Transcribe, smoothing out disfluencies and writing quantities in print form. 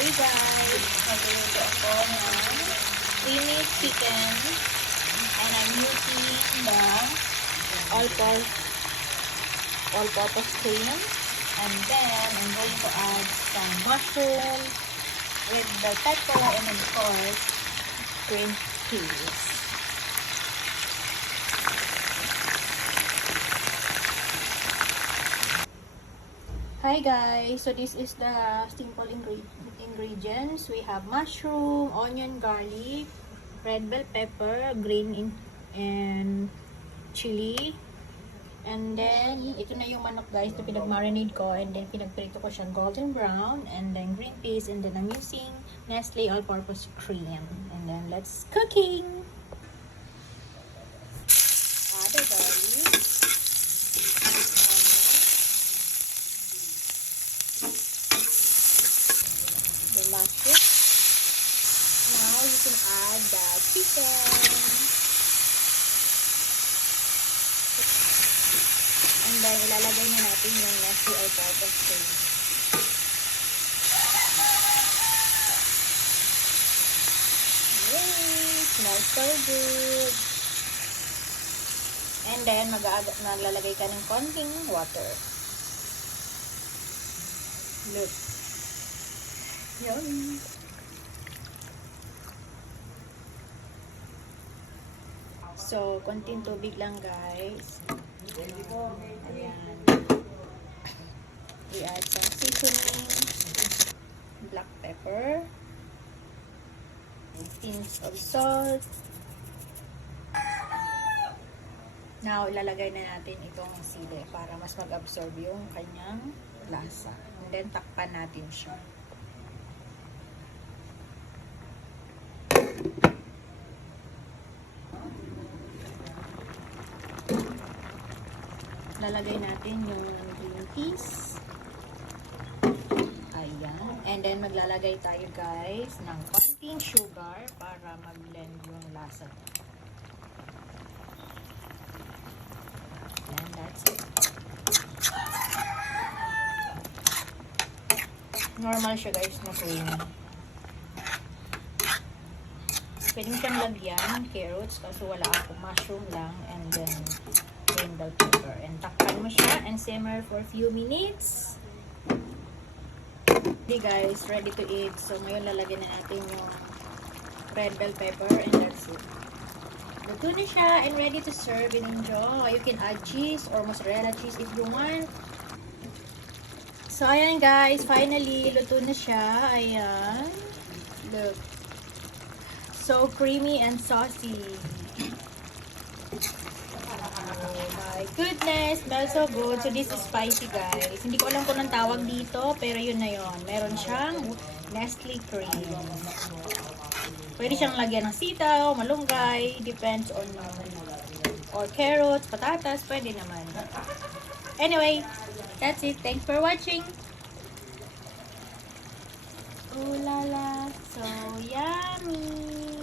Hey guys, magluluto ako ng creamy chicken and I'm using the all-purpose cream, and then I'm going to add some mushroom with the pepper and of course green peas. Hi guys, so this is the simple ingredients. We have mushroom, onion, garlic, red bell pepper, and chili. And then ito na yung manok guys, ito pinag-marinate ko, and then pinagprito ko siyang golden brown, and then green peas, and then I'm using Nestle all-purpose cream. And then let's cooking. Add the garlic. Mushroom. Now you can add the chicken, and then ilalagay na natin yung Nestle all-purpose cream. Yay! Smells so good. And then maglalagay ka ng konting water. Look. Yum. So, konting tubig lang guys. Ayan. We add some seasoning, black pepper, pinch of salt. Now, ilalagay na natin itong sili para mas mag-absorb yung kanyang lasa. And then, takpan natin siya. Lalagay natin yung green peas. Ayan. And then, maglalagay tayo guys ng konting sugar para mag-blend yung lasa. And that's it. Normal siya guys na cream. Pwede siyang lagyan carrots kasi wala ako, mushroom lang, and then green bell pepper. And takpan mo siya and simmer for a few minutes. Okay guys, ready to eat. So ngayon lalagyan na natin yung red bell pepper, and that's it. Luto na siya and ready to serve and enjoy. You can add cheese or mozzarella cheese if you want. So ayan guys, finally luto na siya. Ayan. Look. So creamy and saucy. Oh my goodness, smells so good. So this is spicy guys. Hindi ko alam kung anong tawag dito, pero yun na yun. Meron siyang Nestle cream. Pwede siyang lagyan ng sitaw, malunggay, depends on or carrots, patatas, pwede naman. Anyway, that's it. Thanks for watching. Ooh la la, so yummy.